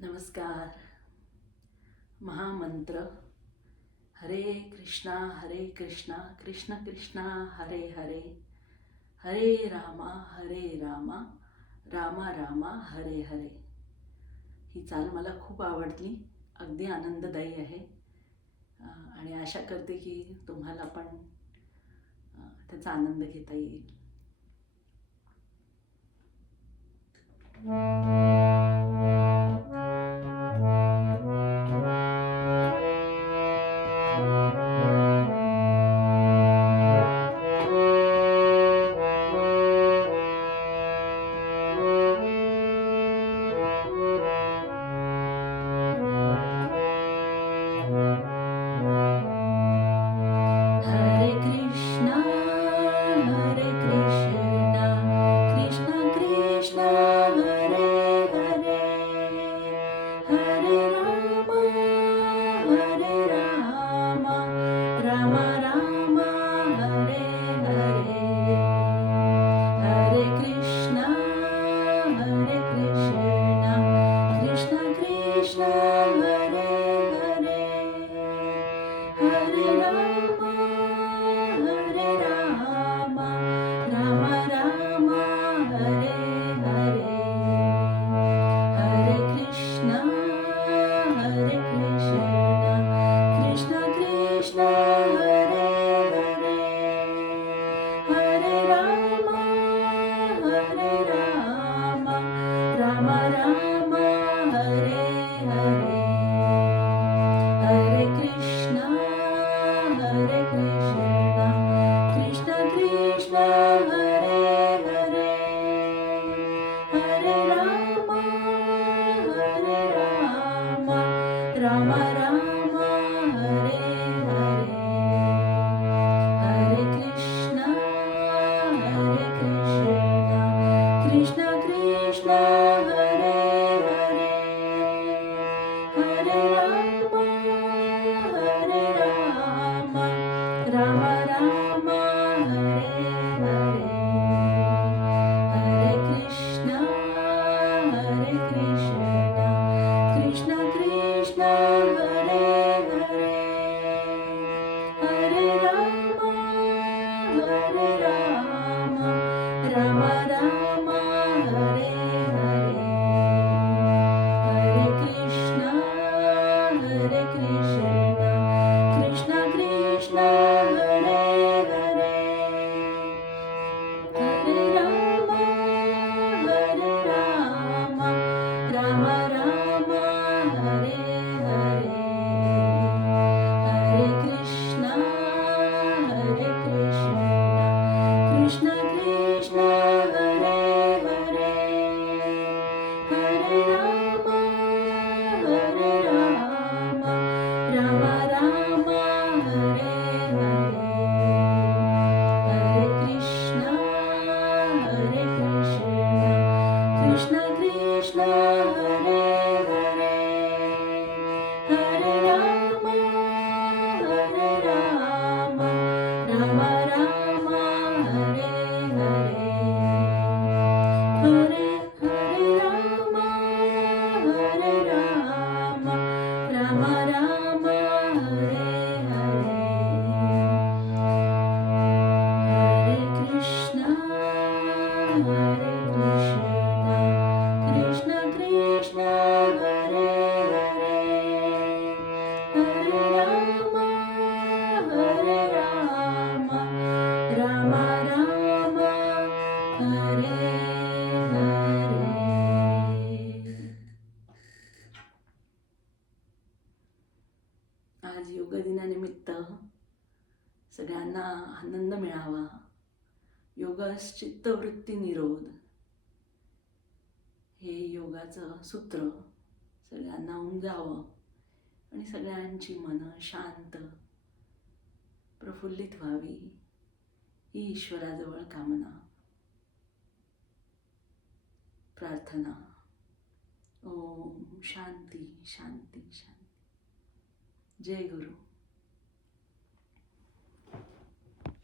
नमस्कार. महामंत्र. हरे कृष्णा कृष्ण कृष्णा हरे हरे, हरे रामा रामा रामा हरे हरे. ही चाल मला खूप आवडली, अगदी आनंददायी आहे आणि आशा करते की तुम्हाला पण त्याचा आनंद घेता येईल. हरे कृष्णा कृष्ण कृष्ण हरे हरे, हरे राम राम राम हरे हरे. हरे कृष्णा कृष्ण कृष्ण हरे हरे, हरे राम राम राम हरे हरे. हरे कृष्णा कृष्ण कृष्ण हरे हरे, हरे राम राम राम हरे हरे. हरे कृष्णा कृष्ण कृष्ण हरे हरे, हरे राम राम राम हरे हरे. हरे कृष्णा कृष्ण कृष्ण हरे हरे, हरे राम राम राम हरे हरे. हरे कृष्णा कृष्ण कृष्ण हरे हरे, हरे राम राम राम हरे हरे. हरे कृष्णा कृष्ण कृष्ण हरे हरे, हरे राम राम राम हरे हरे. हरे कृष्णा कृष्ण कृष्ण हरे हरे, हरे राम राम राम हरे हरे. हरे कृष्णा कृष्ण कृष्ण हरे हरे, हरे राम राम राम हरे हरे. हरे राम राम राम हरे हरे. हरे कृष्णा कृष्ण कृष्ण हरे हरे, हरे राम राम राम हरे हरे. आज योग दिनानिमित्त सगळ्यांना आनंद मिळावा. योगस चित्तवृत्ती निरोध हे योगाचं सूत्र सगळ्यांना उमजावं आणि सगळ्यांची मनं शांत प्रफुल्लित व्हावी ही ईश्वराजवळ कामना प्रार्थना. ओम शांती शांती शांती. जय गुरु.